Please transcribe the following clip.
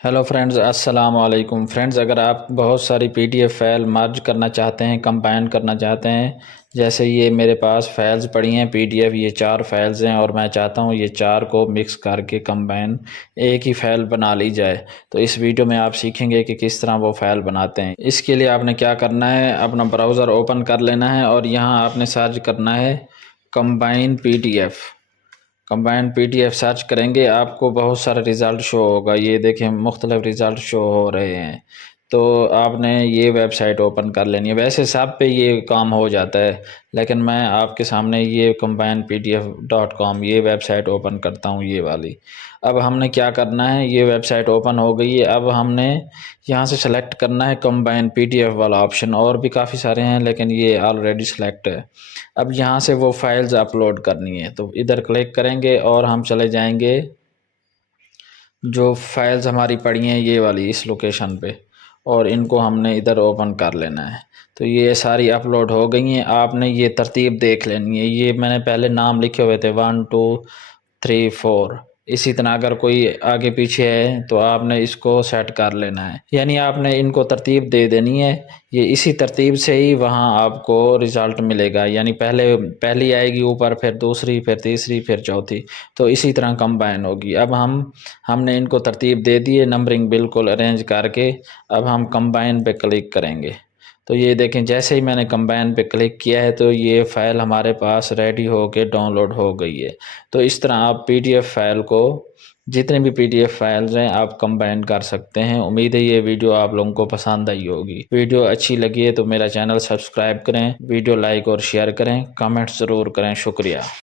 Hello friends, अस्सलाम वालेकुम friends. अगर आप बहुत सारी पीडीएफ फाइल मर्ज करना चाहते हैं, कंबाइन करना चाहते हैं, जैसे ये मेरे पास फाइल्स पड़ी हैं पीडीएफ, ये 4 फाइल्स हैं और मैं चाहता हूँ ये 4 को मिक्स करके कंबाइन एक ही फाइल बना ली जाए, तो इस वीडियो में आप सीखेंगे कि किस तरह वो फाइल बनाते हैं। इसके लिए आपने क्या करना है, अपना ब्राउज़र ओपन कर लेना है और यहाँ आपने सर्च करना है combine PDF. Combined PDF search करेंगे, आपको बहुत सारा रिज़ल्ट शो होगा। ये देखें, मुख्तलिफ रिज़ल्ट शो हो रहे हैं। तो आपने ये वेबसाइट ओपन कर लेनी है। वैसे सब पे ये काम हो जाता है, लेकिन मैं आपके सामने ये combinedpdf.com ये वेबसाइट ओपन करता हूँ, ये वाली। अब हमने क्या करना है, ये वेबसाइट ओपन हो गई है। अब हमने यहाँ से सेलेक्ट करना है कंबाइन पीडीएफ वाला ऑप्शन। और भी काफ़ी सारे हैं लेकिन ये ऑलरेडी सेलेक्ट है। अब यहाँ से वो फाइल्स अपलोड करनी है, तो इधर क्लिक करेंगे और हम चले जाएंगे जो फाइल्स हमारी पड़ी हैं ये वाली इस लोकेशन पे, और इनको हमने इधर ओपन कर लेना है। तो ये सारी अपलोड हो गई हैं। आपने ये तरतीब देख लेनी है। ये मैंने पहले नाम लिखे हुए थे 1 2 3 4। इसी तरह अगर कोई आगे पीछे है तो आपने इसको सेट कर लेना है, यानी आपने इनको तरतीब दे देनी है। ये इसी तरतीब से ही वहाँ आपको रिज़ल्ट मिलेगा, यानी पहली आएगी ऊपर, फिर दूसरी, फिर तीसरी, फिर चौथी, तो इसी तरह कंबाइन होगी। अब हमने इनको तरतीब दे दी है, नंबरिंग बिल्कुल अरेंज करके। अब हम कंबाइन पे क्लिक करेंगे, तो ये देखें, जैसे ही मैंने कंबाइन पे क्लिक किया है तो ये फ़ाइल हमारे पास रेडी हो के डाउनलोड हो गई है। तो इस तरह आप पीडीएफ फाइल को, जितने भी पीडीएफ फाइल्स हैं, आप कंबाइन कर सकते हैं। उम्मीद है ये वीडियो आप लोगों को पसंद आई होगी। वीडियो अच्छी लगी है तो मेरा चैनल सब्सक्राइब करें, वीडियो लाइक और शेयर करें, कमेंट्स ज़रूर करें। शुक्रिया।